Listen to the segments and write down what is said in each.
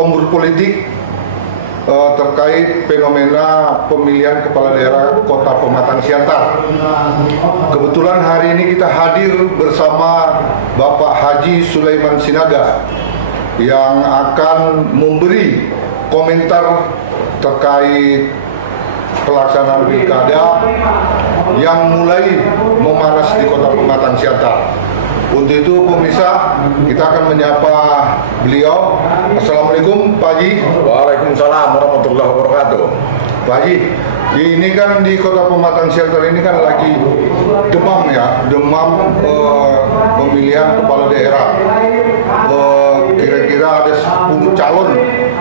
kombur politik terkait fenomena pemilihan kepala daerah Kota Pematang Siantar. Kebetulan hari ini kita hadir bersama Bapak Haji Sulaiman Sinaga yang akan memberi komentar terkait pelaksanaan pilkada yang mulai memanas di Kota Pematang Siantar. Untuk itu pemirsa, kita akan menyapa beliau. Assalamualaikum Pak Haji. Waalaikumsalam warahmatullahi wabarakatuh. Pak Haji, ini kan di Kota Pematang Siantar ini kan lagi demam ya, pemilihan kepala daerah. Kira-kira ada 10 calon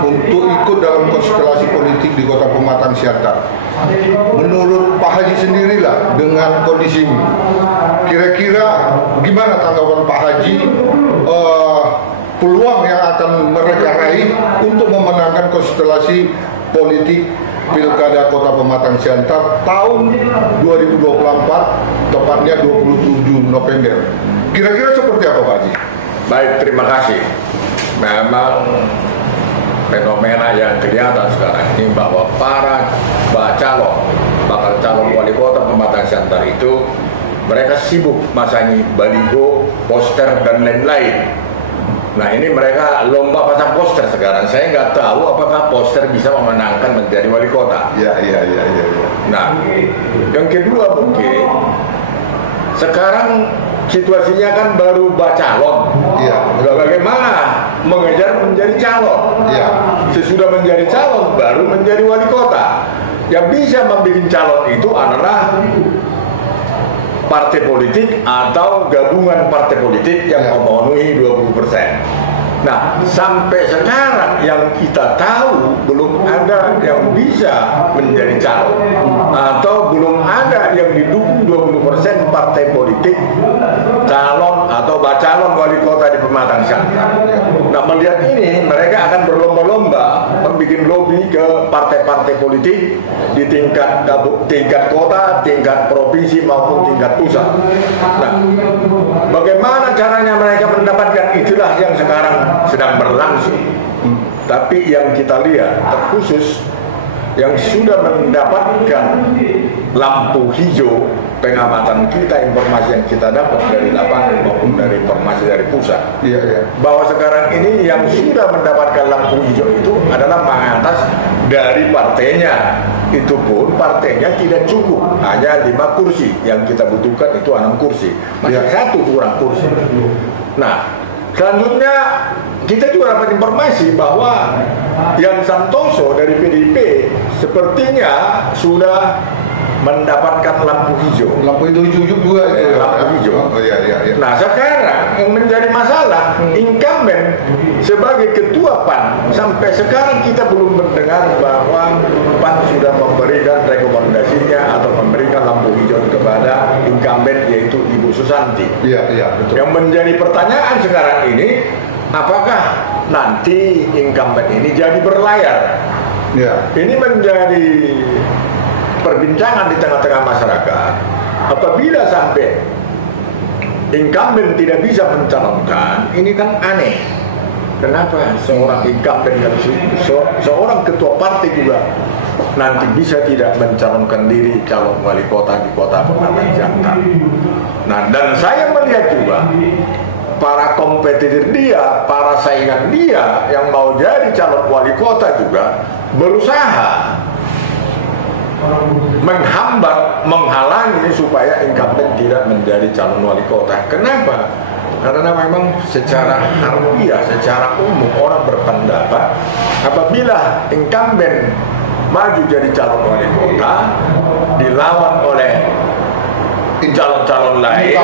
untuk ikut dalam konstelasi politik di Kota Pematang Siantar. Menurut Pak Haji sendirilah dengan kondisi ini, kira-kira gimana tanggapan Pak Haji peluang yang akan mereka raih untuk memenangkan konstelasi politik Pilkada Kota Pematang Siantar tahun 2024, tepatnya 27 November. Kira-kira seperti apa Pak Haji? Baik, terima kasih. Memang fenomena yang kelihatan sekarang ini bahwa para bakal calon wali kota Pematang Siantar itu mereka sibuk masangi baligo, poster dan lain-lain. Nah ini mereka lomba pasang poster sekarang. Saya nggak tahu apakah poster bisa memenangkan menjadi wali kota. Ya. Nah, yang kedua mungkin sekarang situasinya kan baru calon. Iya. Bagaimana mengejar menjadi calon? Iya. Sesudah menjadi calon baru menjadi wali kota. Yang bisa membuat calon itu adalah partai politik atau gabungan partai politik yang memenuhi 20%. Nah, sampai sekarang yang kita tahu belum ada yang bisa menjadi calon atau belum ada yang didukung 20% partai politik calon atau bacalon wali kota di Pematang Siantar. Nah, melihat ini mereka akan berlomba-lomba membuat lobby ke partai-partai politik di tingkat kota, tingkat provinsi maupun tingkat pusat. Nah, bagaimana caranya mereka mendapatkan itulah yang sekarang sedang berlangsung. Tapi yang kita lihat terkhusus yang sudah mendapatkan lampu hijau pengamatan kita, informasi yang kita dapat dari lapangan maupun dari informasi dari pusat, bahwa sekarang ini yang sudah mendapatkan lampu hijau itu adalah mengatas dari partainya. Itu pun partainya tidak cukup, hanya 5 kursi, yang kita butuhkan itu 6 kursi, masih 1 kurang kursi. Nah, selanjutnya kita juga dapat informasi bahwa yang Santoso dari PDIP sepertinya sudah mendapatkan lampu hijau. Lampu hijau juga itu. Lampu hijau. Iya. Nah, sekarang yang menjadi masalah incumbent sebagai ketua PAN, sampai sekarang kita belum mendengar bahwa PAN sudah memberikan rekomendasinya atau memberikan lampu hijau kepada incumbent, yaitu Ibu Susanti. Iya, betul. Yang menjadi pertanyaan sekarang ini, apakah nanti incumbent ini jadi berlayar? Ya. Ini menjadi perbincangan di tengah-tengah masyarakat. Apabila sampai incumbent tidak bisa mencalonkan, ini kan aneh. Kenapa seorang incumbent dan seorang ketua partai juga nanti bisa tidak mencalonkan diri calon wali kota di Kota Pematang Siantar? Nah, dan saya melihat juga para kompetitor dia, para saingan dia yang mau jadi calon wali kota juga berusaha menghalangi supaya incumbent tidak menjadi calon wali kota. Kenapa? Karena memang secara harfiah, secara umum orang berpendapat apabila incumbent maju jadi calon wali kota dilawan oleh calon-calon lain,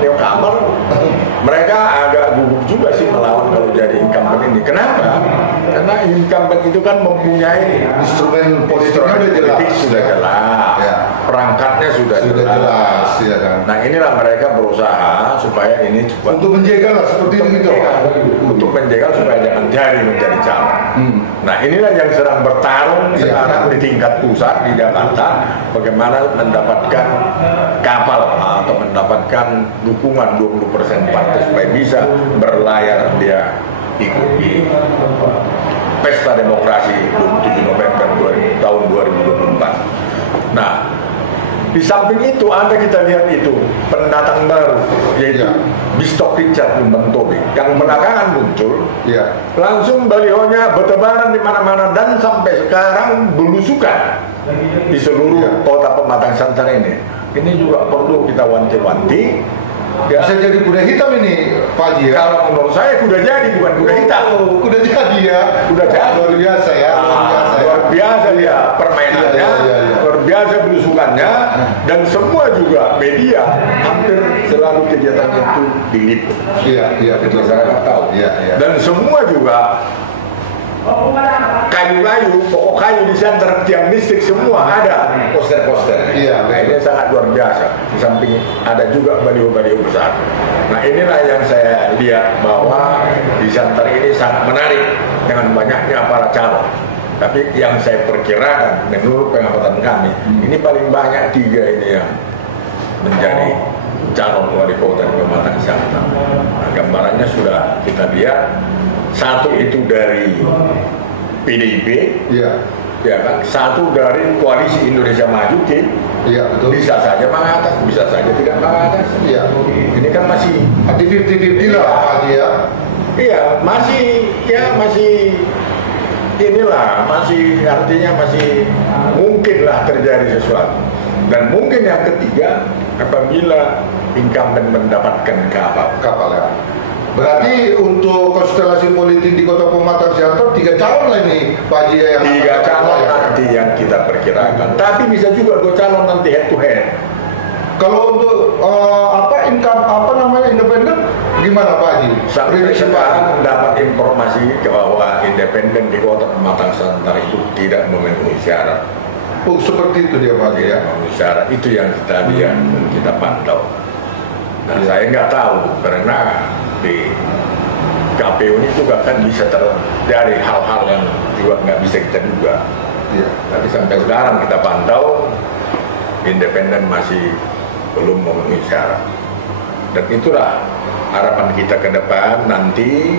newcomer, mereka agak gugup juga sih melawan kalau jadi incumbent ini. Kenapa? Karena incumbent itu kan mempunyai instrumen politiknya sudah jelas, perangkatnya sudah jelas. Ya kan? Nah, inilah mereka berusaha supaya ini cepat untuk menjegal seperti itu. Untuk menjegal supaya jangan jadi menjadi calon. Nah, inilah yang sedang bertarung sekarang di tingkat pusat di Jakarta, bagaimana mendapatkan kapal atau mendapatkan dukungan 20% partai supaya bisa berlayar dia ikut di Pesta Demokrasi 27 November tahun 2024. Nah, di samping itu ada kita lihat itu pendatang baru yaitu Bistok Richard Lumbantobe yang belakangan muncul, langsung balihonya bertebaran di mana-mana dan sampai sekarang belusukan di seluruh kota Pematang Siantar ini. Ini juga perlu kita wanti-wanti. Bisa jadi kuda hitam ini, Pak Haji ya? Kalau menurut saya kuda jadi, bukan kuda hitam. Kuda jadi ya? Kuda jadi. Luar biasa ya? Luar biasa dia permainannya, luar biasa belusukannya, dan semua juga media hampir selalu kegiatan itu diliput. Iya, betul. Masyarakat tahu. Dan semua juga kayu-kayu, pokok kayu di Siantar, tiang listrik semua ada poster-poster. Iya, nah, ini sangat luar biasa. Di samping ada juga baliho-baliho besar. Nah, inilah yang saya lihat bahwa di Siantar ini sangat menarik dengan banyaknya para calon. Tapi yang saya perkirakan menurut pengamatan kami, ini paling banyak 3 ini yang menjadi calon wali kota di Pematang Siantar. Nah, gambarannya sudah kita lihat. Satu itu dari PDIP, ya kan? Satu dari Koalisi Indonesia Maju, tim. Betul. Bisa saja mengatas, bisa saja tidak mengatas. Ini kan masih 50-50 lah, Pak Haji ya. Iya, masih inilah, masih artinya masih mungkinlah terjadi sesuatu. Dan mungkin yang ketiga, apabila incumbent mendapatkan kapal ya. Berarti untuk konstelasi politik di Kota Pematang Siantar 3 calon lah ini, Pak Haji yang 3 calon nanti yang kita perkirakan. Tapi bisa juga 2 calon nanti head to head. Kalau untuk independen gimana Pak Haji? Sampai sekarang mendapat informasi bahwa independen di Kota Pematang Siantar itu tidak memenuhi syarat. Seperti itu dia Pak Haji ya. Syarat itu yang kita lihat dan kita pantau. Nah, saya nggak tahu karena di KPU ini juga kan bisa terjadi hal-hal yang juga nggak bisa kita duga. Tapi sampai sekarang kita pantau independen masih belum memenuhi syarat. Dan itulah harapan kita ke depan, nanti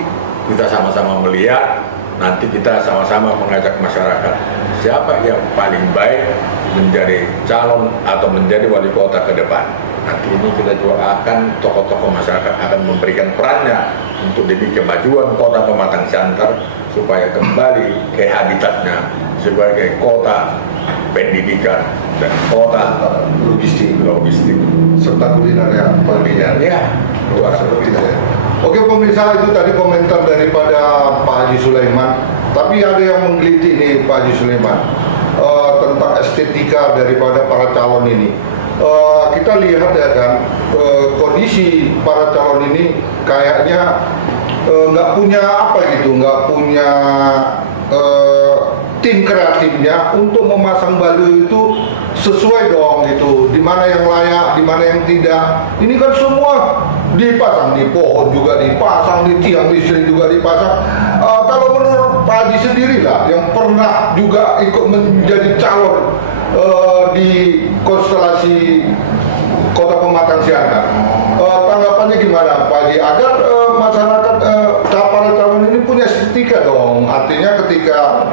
kita sama-sama melihat, nanti kita sama-sama mengajak masyarakat siapa yang paling baik menjadi calon atau menjadi wali kota ke depan. Nanti ini kita juga akan, tokoh-tokoh masyarakat akan memberikan perannya untuk demi kemajuan Kota Pematang Siantar supaya kembali ke habitatnya sebagai kota pendidikan dan kota logistik serta kuliner ya. Luar biasa. Oke pemirsa, itu tadi komentar daripada Pak Haji Sulaiman. Tapi ada yang menggeliti nih Pak Haji Sulaiman tentang estetika daripada para calon ini. Kita lihat ya kan, kondisi para calon ini kayaknya nggak punya nggak punya tim kreatifnya untuk memasang baliho itu sesuai dong gitu, di mana yang layak, di mana yang tidak. Ini kan semua dipasang di pohon juga dipasang, di tiang listrik juga dipasang. Kalau menurut Pak Haji sendiri lah, yang pernah juga ikut menjadi calon di konstelasi Kota Pematang Siantar, tanggapannya gimana Pak Haji? Agar masyarakat para calon ini punya estetika dong. Artinya ketika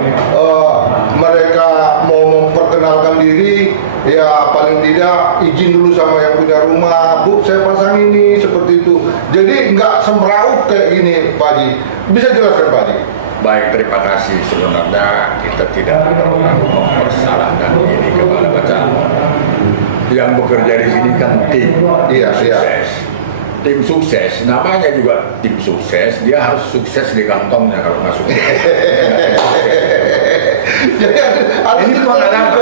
mereka mau memperkenalkan diri, ya paling tidak izin dulu sama yang punya rumah, Bu saya pasang ini, seperti itu. Jadi nggak semeraut kayak gini Pak Haji. Bisa jelaskan Pak Haji? Baik, terima kasih. Sebenarnya kita tidak perlu mempersalahkan ini kepada calon. Yang bekerja di sini kan tim sukses. Tim sukses, namanya juga tim sukses, dia harus sukses di kantongnya kalau nggak sukses. Ini pengalaman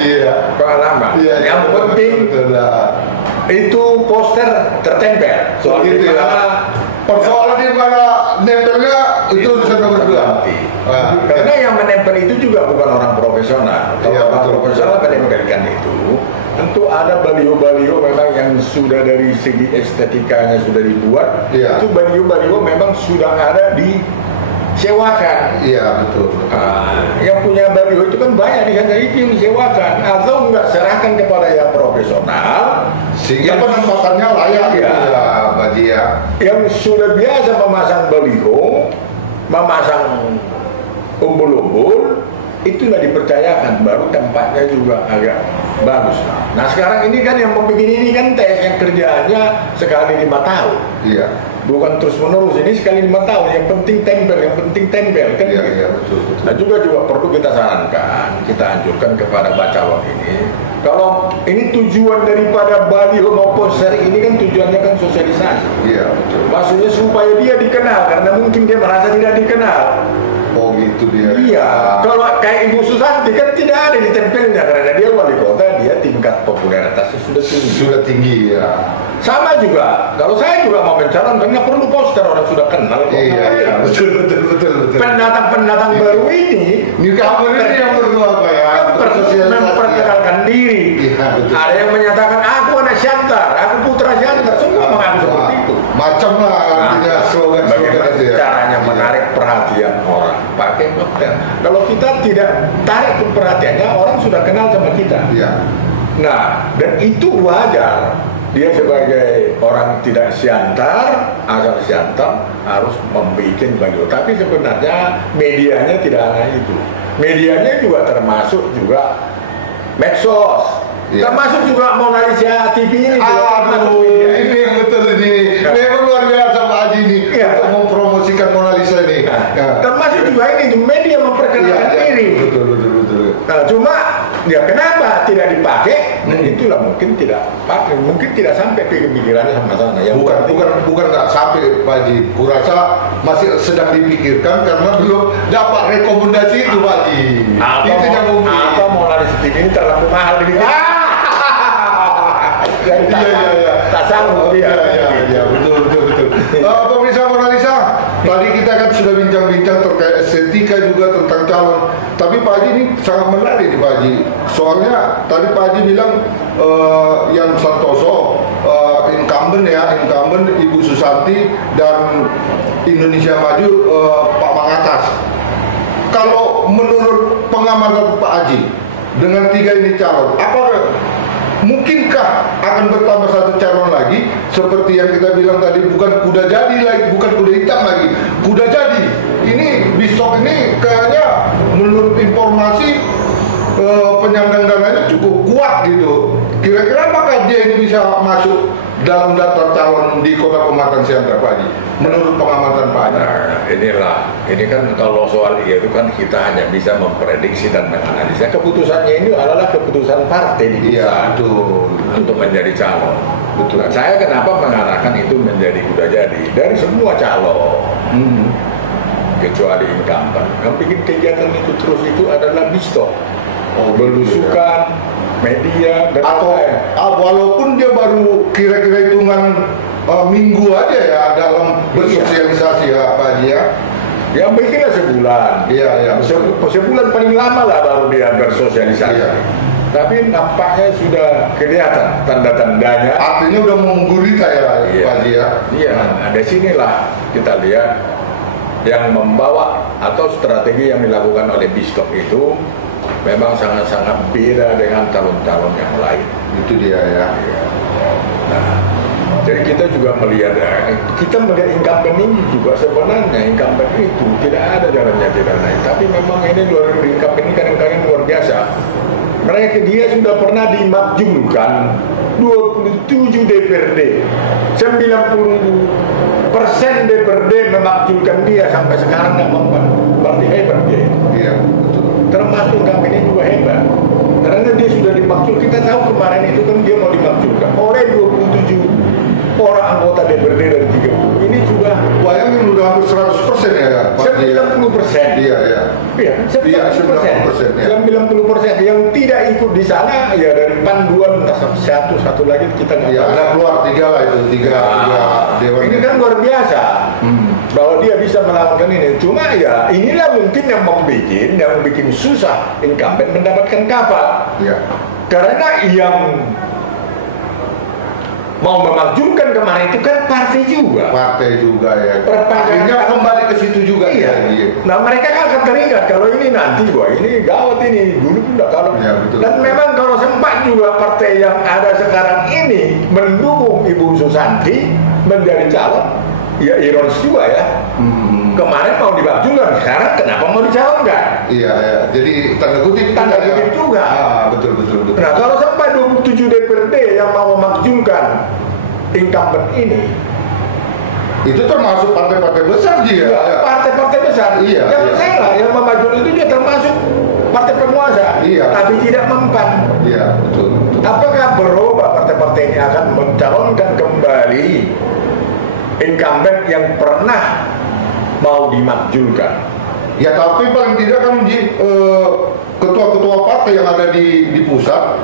ya, pengalaman. Yang penting itu poster tertempel. Soal itu ya. Persoalan di mana nempelnya itu urusan nomor 2. Karena yang menempel itu juga bukan orang profesional. Kalau orang profesional menempelkan itu, tentu ada baliho-baliho memang yang sudah dari segi estetikanya sudah dibuat. Itu baliho-baliho memang sudah ada disewakan. Iya betul. Yang punya baliho itu kan banyak di sana itu yang disewakan, atau enggak serahkan kepada yang profesional sehingga penempatannya layak ya Pak Haji ya. Yang sudah biasa memasang baliho memasang umbul-umbul, itulah dipercayakan, baru tempatnya juga agak bagus. Nah sekarang ini kan yang membuat ini kan tes yang kerjaannya sekali 5 tahun. Iya. Bukan terus menerus, ini sekali 5 tahun, yang penting tempel kan. Iya, iya, betul. Nah juga perlu kita sarankan, kita anjurkan kepada bacalon ini, kalau ini tujuan daripada baliho maupun poster ini kan tujuannya kan sosialisasi. Iya, betul. Maksudnya supaya dia dikenal, karena mungkin dia merasa tidak dikenal. Oh gitu dia. Iya, kalau kayak Ibu Susanti kan tidak ada di tempelnya, karena dia wali kota, dia tingkat popularitasnya sudah tinggi. Sudah tinggi ya. Sama juga, kalau saya juga mau mencalonkan, nggak perlu poster, orang sudah kenal. Iya, betul. Pendatang baru ini kamu ini yang perlu apa ya? Memperkenalkan diri. Iya, betul. Ada yang menyatakan aku anak Siantar, aku putra Siantar, semua mengaku seperti itu. Macam lah artinya slogan Bagaimana itu ya. caranya menarik perhatian orang? Pakai poster. Kalau kita tidak tarik perhatiannya, orang sudah kenal sama kita. Iya. Nah, dan itu wajar. Dia sebagai orang tidak Siantar, asal Siantar, harus membuat baliho. Tapi sebenarnya medianya tidak hanya itu. Medianya juga termasuk juga medsos. Ya. Termasuk juga Mona Lisa TV ini. Aduh, ini yang betul ini. Memang luar biasa Pak Haji ini untuk mempromosikan Mona Lisa ini. Termasuk juga ini media memperkenalkan diri. Betul. Nah, cuma ya kenapa tidak dipakai? Nah, itulah mungkin tidak pakai, mungkin tidak sampai pikirannya sama sana. Ya, bukan nggak sampai Pak Haji. Kurasa masih sedang dipikirkan karena belum dapat rekomendasi itu Pak Haji. Itu yang mungkin. Apa Mona Lisa TV ini terlalu mahal ini? Iya. Tak sanggup dia. Iya, betul. Pemirsa Mona Lisa, tadi kita kan sudah bincang-bincang terkait estetika juga tentang calon. Tapi Pak Haji ini sangat menarik nih Pak Haji. Soalnya tadi Pak Haji bilang yang Santoso incumbent Ibu Susanti dan Indonesia Maju Pak Mangatas. Kalau menurut pengamatan Pak Haji dengan 3 ini calon, apakah mungkinkah akan bertambah 1 calon lagi seperti yang kita bilang tadi, bukan kuda jadi lagi, bukan kuda hitam lagi, kuda jadi. Ini Bistok ini kayaknya menurut informasi penyandang dananya cukup kuat gitu. Kira-kira apakah dia ini bisa masuk dalam daftar calon di Kota Pematang Siantar Pak Haji? Menurut pengamatan Pak Haji. Nah, ini kan kalau soal itu kan kita hanya bisa memprediksi dan menganalisa. Keputusannya ini adalah keputusan partai di Iya, betul. Untuk menjadi calon. Betul. Nah, saya kenapa mengarahkan itu menjadi kuda jadi dari semua calon, kecuali incumbent. Yang bikin kegiatan itu terus itu adalah Bistok. Belusukan, media, dan walaupun dia baru kira-kira hitungan minggu aja ya dalam bersosialisasi ya Pak Haji ya. Yang bikinlah sebulan. Iya. Sebulan paling lama lah baru dia bersosialisasi. Iya. Tapi nampaknya sudah kelihatan tanda-tandanya. Artinya udah menggurita ya Pak Haji ya. Iya. Nah, dari sinilah kita lihat yang membawa atau strategi yang dilakukan oleh Bistok itu memang sangat-sangat beda dengan calon-calon yang lain. Itu dia ya. Nah, jadi kita juga melihat incumbent ini juga sebenarnya incumbent itu tidak ada jalannya tidak naik. Tapi memang ini incumbent ini kadang-kadang luar biasa. Dia sudah pernah dimakjulkan 27 DPRD, 90% DPRD memakjulkan dia sampai sekarang nggak mempan. Berarti hebat dia. Iya, betul. Termasuk kami ini juga hebat. Karena dia sudah dimakjul. Kita tahu kemarin itu kan dia mau dimakjulkan oleh 27 orang anggota DPRD dari 30. Ini sudah bayangin udah hampir 100% ya Pak Haji. 90%. Iya. Iya, 90%. 90%. Yang tidak ikut di sana ya dari panduan entah satu lagi kita nggak tahu. Ada keluar 3 lah itu, 3 dewan. Ini kan luar biasa bahwa dia bisa melakukan ini. Cuma ya inilah mungkin yang membuat susah incumbent mendapatkan kapal. Iya. Karena yang mau memakjulkan kemarin itu kan partai juga ya. Akhirnya kembali ke situ juga. Iya. Nah mereka kan akan teringat kalau ini nanti ini gawat ini dulu pun kalau ya, betul. Dan memang kalau sempat juga partai yang ada sekarang ini mendukung Ibu Susanti menjadi calon, ya ironis juga ya. Kemarin mau dimajukan, sekarang kenapa mau dicalonkan? Iya, ya. Jadi tanda kutip juga. Betul. Nah, kalau sampai 27 DPRD yang mau memakzulkan incumbent ini, itu termasuk partai-partai besar dia. Partai-partai besar. Iya. Yang salah yang memajul itu dia termasuk partai penguasa. Iya. Tapi tidak mempan. Iya, betul. Apakah berubah partai-partai ini akan mencalonkan kembali incumbent yang pernah mau dimakzulkan? Ya, tapi paling tidak kan ketua-ketua partai yang ada di pusat,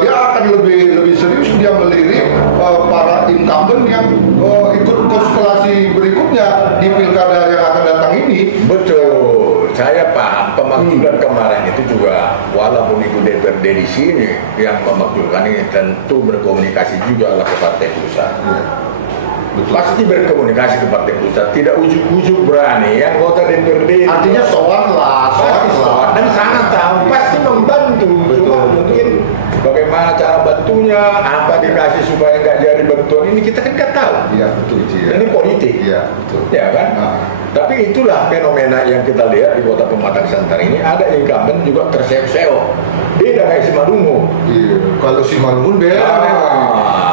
dia akan lebih serius dia melirik para incumbent yang ikut konstelasi berikutnya di pilkada yang akan datang ini. Betul, saya paham pemakzulan kemarin itu juga, walaupun itu DPRD di sini yang memakzulkan ini tentu berkomunikasi juga lah ke partai pusat. Betul. Pasti berkomunikasi ke partai pusat, tidak ujuk-ujuk berani ya anggota DPRD. Artinya sowan lah, dan sangat tahu pasti membantu. Cuma mungkin bagaimana cara bantunya, apa dikasih supaya nggak jadi bantuan ini kita kan nggak tahu. Iya, betul sih. Ya. Ini politik. Iya, betul. Ya kan? Tapi itulah fenomena yang kita lihat di Kota Pematang Siantar ini, ada incumbent juga terseok-seok. Beda kayak Simalungun. Iya, kalau Simalungun beda.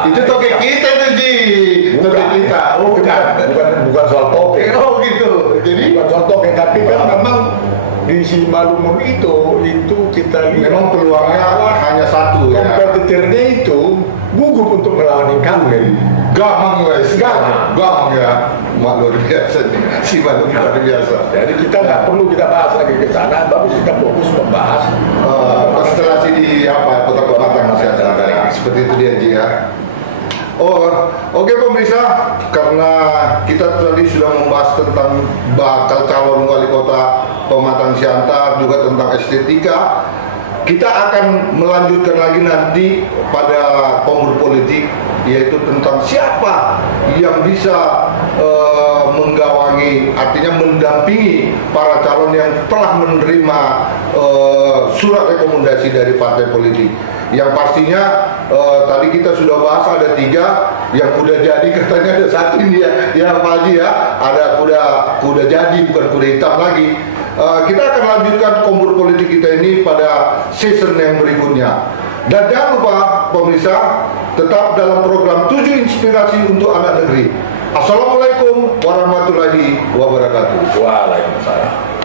Itu toke kita tuh Ji. Toke kita. Bukan soal toke. Oh gitu. Jadi Bukan soal toke, tapi kan memang di Simalungun itu kita lihat memang peluangnya hanya satu ya. Kompetitornya itu gugup untuk melawan incumbent. Gamang guys, gamang ya. Luar biasa nih, Simalungun luar biasa. Jadi kita nggak perlu kita bahas lagi ke sana, bagus kita fokus membahas konstelasi di Kota Pematang Siantar. Seperti itu dia Ji ya. Oke pemirsa, karena kita tadi sudah membahas tentang bakal calon wali kota Pematang Siantar, juga tentang estetika, kita akan melanjutkan lagi nanti pada kongur politik, yaitu tentang siapa yang bisa menggawangi, artinya mendampingi para calon yang telah menerima surat rekomendasi dari partai politik. Yang pastinya tadi kita sudah bahas ada 3 yang udah jadi, katanya ada 1 ini ya Pak Haji ya, ada kuda jadi bukan kuda hitam lagi. Kita akan lanjutkan kongur politik kita ini pada season yang berikutnya. Dan jangan lupa pemirsa, tetap dalam program 7 Inspirasi untuk Anak Negeri. Assalamualaikum warahmatullahi wabarakatuh. Waalaikumsalam.